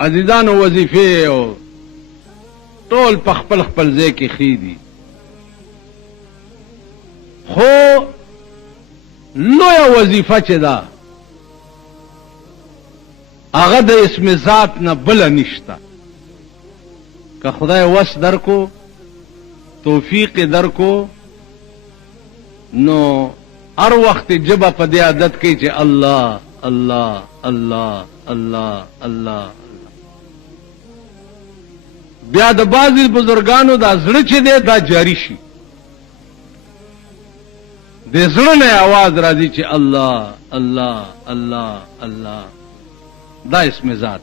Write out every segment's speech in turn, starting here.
عزیزانو وظیفه او ټول په خپل خپل ځای کې ښې دي، خو لویه وظیفه چې ده هغه د اسم ذات نه بله نشته. که خدای وس درکو، توفیق درکو، نو هر وخت جبه په دې عادت کوي چې الله الله الله الله الله. بیا د بعضې بزرګانو دا زړه چې دی دا جاری شي، د زړه نه आवाज راځي چې الله الله الله الله. دا اسم ذات.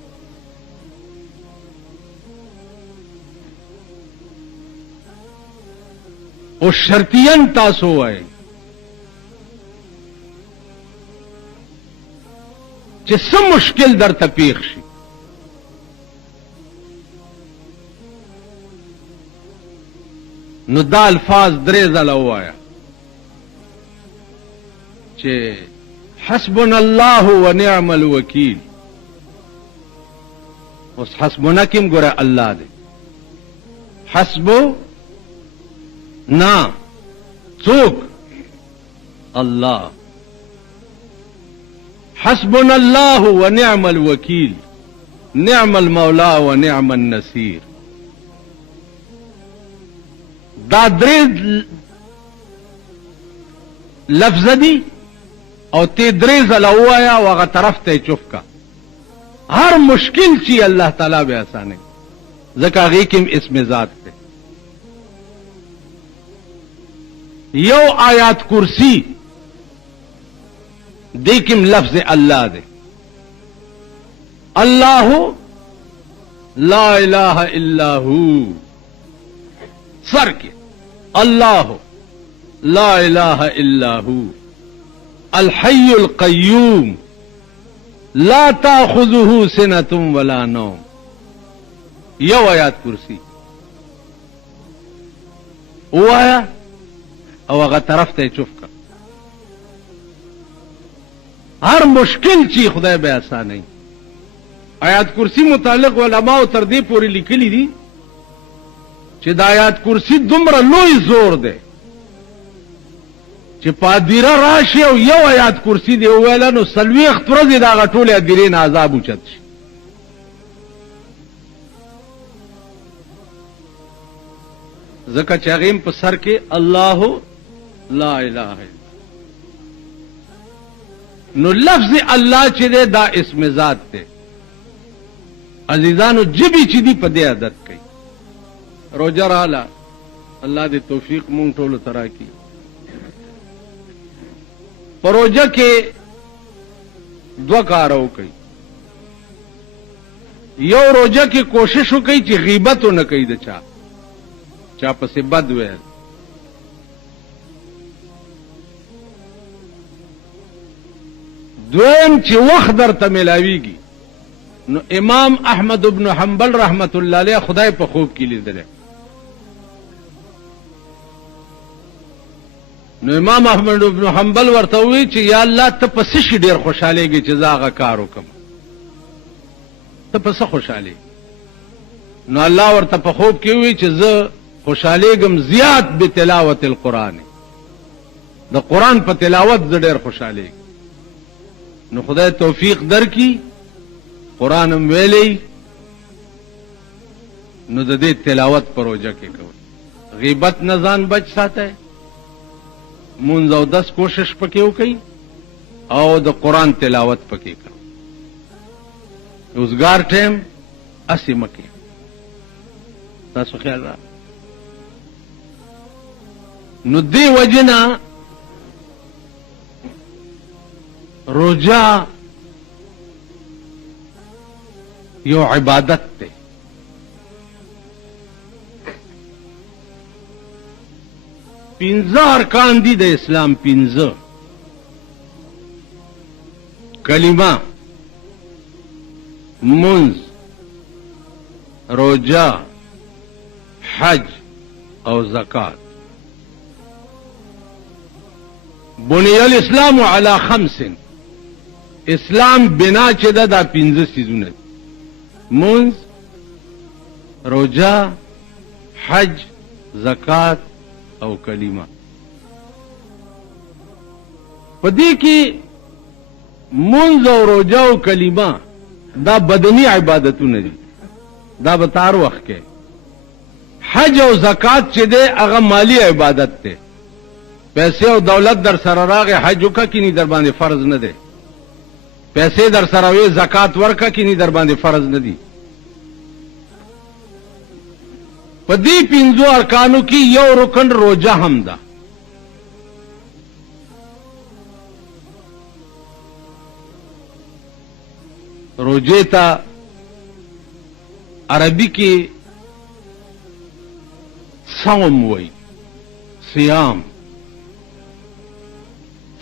او شرطیان تاسو وای چې څه مشکل درته پیښ شي، نو دا الفاظ درې ځله ووایه چې حسبنا الله ونعم الوکیل. اوس حسبنا کیم ګوره الله دی، حسبو نا څوک الله. حسبنا الله ونعم الوکیل، نعم المولا ونعم النصير. دا درې لفظ دي او ته درې ځله ووایه او هغه طرف ته چوف کا. هر مشکل چې الله تعالی به آسانه، ځکه هغې کې اسم ذات دی. یو آیات کرسی دې کې لفظ الله دی. الله لا اله الا هو، سر کې الله لا اله الا هو الحي القيوم لا تاخذه سنة ولا نوم. یو آیات کرسی وایا او هغه طرف ته چوف کا. هر مشکل چې خدای به آسانه. آیات کرسی متعلق علماء تر دې پورې لیکلي دي چې د آیات کرسی دومره لوی زور دی چې پادیره راشي او یو آیات کرسی دی وویله نو 40 ورځې د هغه ټولې هدیرې نه عذاب اوچت شي. ځکه چې هغې په سر کې الله لا اله الا. نو لفظ الله چې دی دا اسم ذات دی. عزیزانو جبی چې دی په دې عادت کوي. روجه رااله، الله دې توفیق مونږ ټولو ته راکړي. په روجه کې دوه کاره وکړئ. یو روجه کې کوشش وکړئ چې غیبت ونه کوي د چا پسې بد ویل. دویم چې وخت درته ملاویږي، نو امام احمد بن حنبل رحمت الله علیه خدای په خوب کې لیدلی. نو امام احمد بن حنبل ورته وی چې یا الله ته په څه شي ډېر خوشحالېږي چې زه هغه کار وکړم، ته په څه خوشحالېږي؟ نو الله ورته په خوب کې وی چې زه خوشحالېږم زیات بتلاوت القرآن، د قرآن په تلاوت زه ډېر خوشحالېږم. نو خدای توفیق درکړي، قرآن هم ویلی، نو د دې تلاوت په روجه کې کوئ. غیبت نه ځان بچ ساتئ، مونځ او دس کوشش پکې وکئ او د قرآن تلاوت پکې کوئ. روزګار ټیم اسې مکې. تاسو خیال را نو دې وجې نه روجه یو عبادت ته. پنځه ارکان دي د اسلام، پنځه: کلمه، منځ، روجه، حج او زکات. بني الاسلام على 5. اسلام بنا چې دا پنځه سيزونه دي. منز، روجه، حج، زکات او کلمه. په دې کې منز او روجه او کلمه دا بدنی عبادتونه دي، دا به تار وخت کې. حج او زکات چې دی هغه مالی عبادت دی. پیسې او دولت در سره راغی حج وکړه کینی در باندې فرض نه دی. پیسې در سره وي زکات ورکړه کینی در باندې فرض نه دی. په دې پنځو ارکانو کې یو رکن روجه هم ده. روجه ته عربی کې صوم وای، صيام.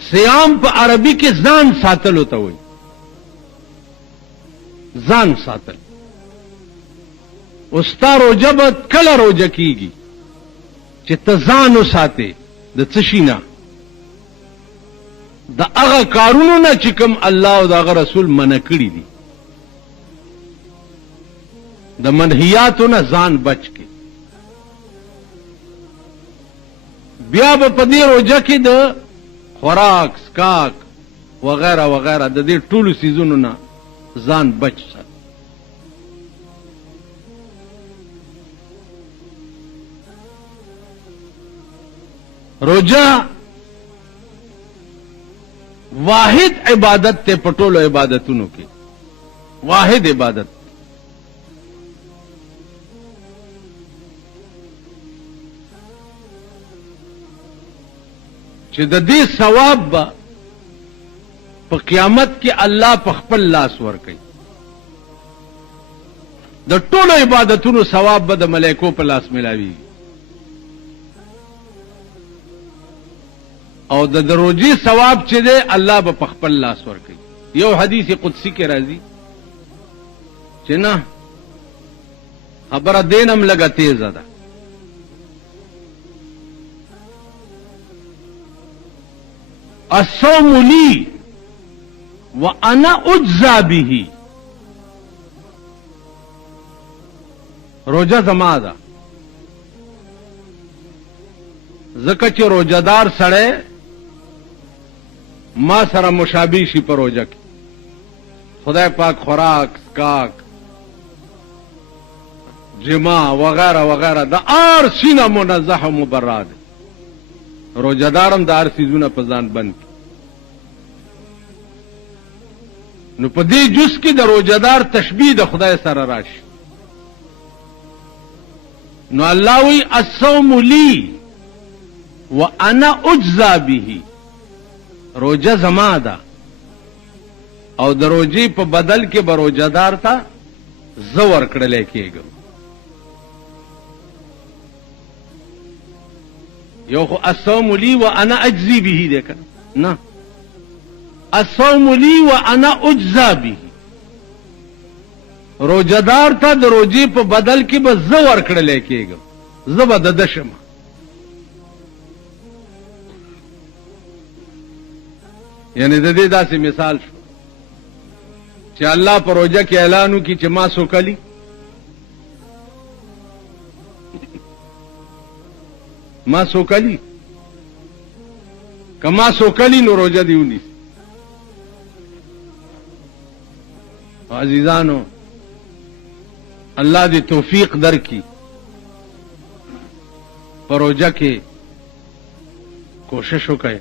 صيام په عربی کې ځان ساتل ہوتا وای، ځان ساتل. اوستا روجه به کله روجه کیږي چې ته ځان وساتې د څه شي نه، د هغه کارونو نه چې کوم الله او د هغه رسول منع کړي دي، د منهیاتو نه ځان بچ کې. بیا به په دې روجه کې د خوراک سکاک وغیرہ وغیرہ د دې ټولو سیزونو نه ځان بچ سات. روجه واحد عبادت ته په ټولو عبادتونو کې، واحد عبادت. چې د دې ثواب به په قیامت کې الله په خپل لاس ورکړي. د ټولو عبادتونو ثواب به د ملائکو په لاس ملاوي، او د روجي ثواب چې دی الله به په خپل لاس ورکړي. یو حدیث قدسی کې راځي چې نه خبره دینم لګه تیزه ده. الصوم لي وانا اجزا به. روجه زما ده، ځکه چې روجهدار سړی ما سره مشابه شي په روجه کې. خدای پاک خوراک سکاک جما وغیرہ وغیرہ د ار سینه منزه مبرد. روجهدارم د ار سیزونه په ځان بند. نو په دې جز کې د روجهدار تشبیه د خدای سره راشي. نو الله وی الصوم لي وانا اجزا به. روجه زما ده او د روجي په بدل کې به روجهدار ته زور کړل کېږي. یو خو الصوم لي وانا اجزي به ده کنه، نه الصوم لي وانا اجزا به. روجهدار ته د روجي په بدل کې به زور کړل کېږي، زبر د دشم. یعنی د دې داسې مثال شو چې الله په روجه کې اعلان وکړي چې ما سوکلی، ما سوکلی، کما سوکلی نو روجه دیونی. عزیزانو الله دې توفیق درکړي په روجه کې کوشش وکړئ.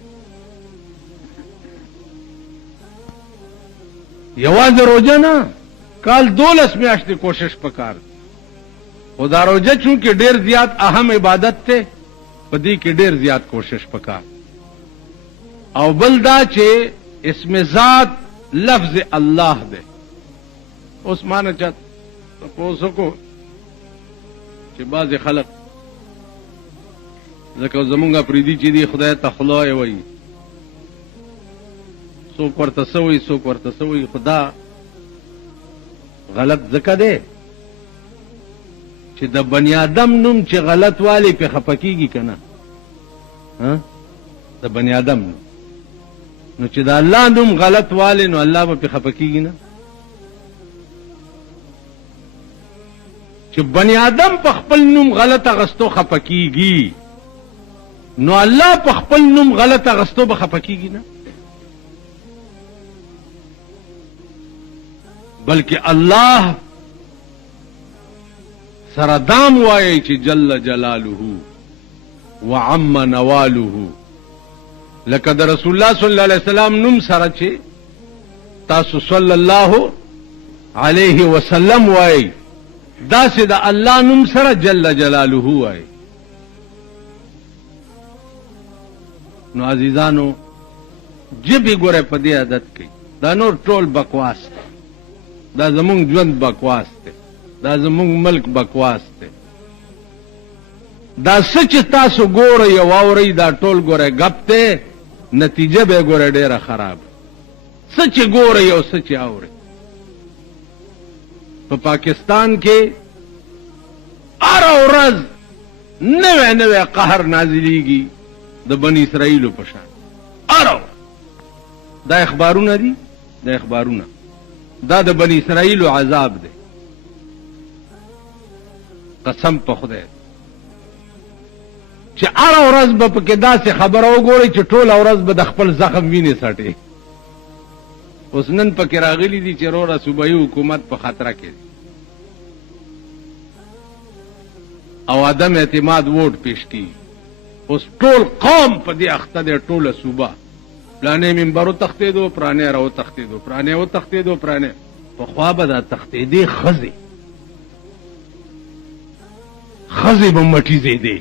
یوازې روجه نه، کال 12 میاشتې کوشش پکار. خدا روجه چونکه ډیر زیات اهم عبادت ته په دې کې ډیر زیات کوشش پکار. او بل دا چې اسم ذات لفظ الله ده. اوس مانه چا تاسو کو چې بعض خلک ځکه زمونږه پریدي چې دی خدای ته خدای وایي، څوک ورته سوي څوک ورته سوي. خدا غلط ځکه دی چې د بنی آدم نوم چې غلط والی په خپکیږي کنه، ها د بنی آدم نو چې د الله نوم غلط والی نو الله په خپکیږي نه. چې بنی آدم په خپل نوم غلط اغستو خپکیږي، نو الله په خپل نوم غلط اغستو به خپکیږي نه، بلکې الله سره دام وایي چې جل جلاله وعم نواله، لکه د رسول الله صلی الله علیه وسلم نوم سره چې تاسو صلی الله علیه وسلم وایي، داسې د الله نوم سره جل جلاله وایي. نو عزیزانو جبې ګوره په دې عادت کوي، دا نور ټول بکواس دی، دا زمونږ ژوند بکواس دی، دا زمونږ ملک بکواس دی، دا څه چې تاسو ګورئ او اورئ دا ټول ګوره ګپ دی، نتیجه به ګوره ډېره خراب. څه چې ګورئ او څه چې اورئ. په پاکستان کې هره ورځ نوی نوی قهر نازلیږي د بنی اسرائیلو په شان، هره ورځ. دا اخبارونه دي، دا اخبارونه، دا د بنی اسرائیلو عذاب دی، قسم په خدای چې هره ورځ به پکې داسې خبره وګورئ چې ټوله ورځ به د خپل زخم وینې څټې. اوس نن پکې راغلي دي چې وروره صوبایي حکومت په خطره کې دی او عدم اعتماد ووټ پیش کیږي. اوس ټول قوم په دې اخته دی، ټوله صوبه، پلانې منبر وتښتېدو، پرانې را وتښتېدو، پرانې وتښتېدو، پرانې. پخوا به دا تښتېدې ښځې به مټیزېدې،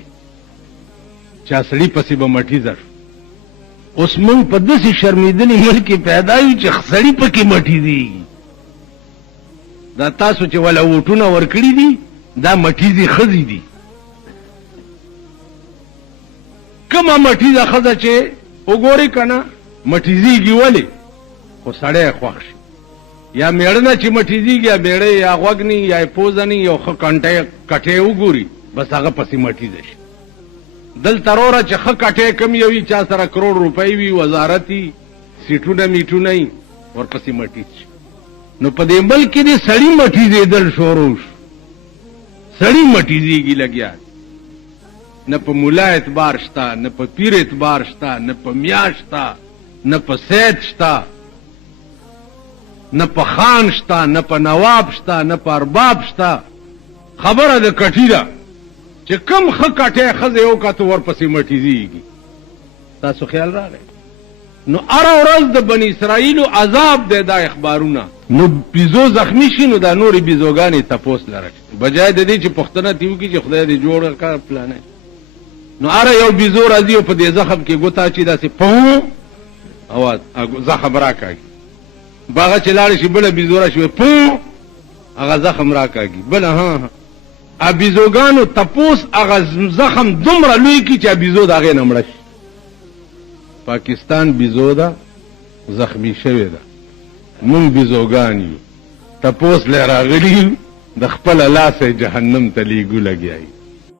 چا سړي پسې به مټیزه شو. اوس موږ په داسې شرمېدلي ملک کې پیدا یو چې سړي پکې مټیزېږي. دا تاسو چې وله ووټونه ورکړي دي دا مټیزې ښځې دي. کومه مټیزه ښځه چې وګورئ که نه مټیزېږي، ولې؟ خو سړی خوښ شي، یا میړه چې مټیزېږي، یا میړه یا غوږ نه یا پوزه نه یو ښه کټی وګوري بس هغه پسې مټیزه شي. دلته وروره چې ښه کټی کم یو وي، چا سره کروڑ روپۍ وي، وزارتي سیټونه میټونه یي، ورپسې مټیز شي. نو په دې ملک کې دې سړي مټیزېدل شروع شو، سړي مټیزېږي لګیا. نه په ملا اعتبار شته، نه په پیر اعتبار شته، نه په میا شته، نه په سید شته، نه په خان شته، نه په نواب شته، نه په ارباب شته. خبره د کټي ده چې کم ښه کټی ښځې وکتو ورپسې مټیزېږي. تاسو خیال راغی؟ نو هره ورځ د بني اسرائیلو عذاب دی دا اخبارونه. نو بیزو زخمی شي نو دا نورې بیزوګانې تپوس لره، بجای د دې چې پوښتنه ترې وکړي چې خدای دې جوړ کړه پلانه. نو هره یو بیزو راځي او په دې زخم کې ګوته اچي، داسې پو اواز زخم راکاږي. باغه چې لاړ شي بله بیزو راشي پو هغه زخم راکاږي. بله ها بیزوګانو تپوس هغه زخم دومره لوی کړي چې بیزو د هغې نه مړه شي. پاکستان بیزو ده، زخمی شوې ده، مونږ بیزوګان یو، تپوس لی راغلي یو، د خپله لاسه جهنم ته لیږو لګیا یو.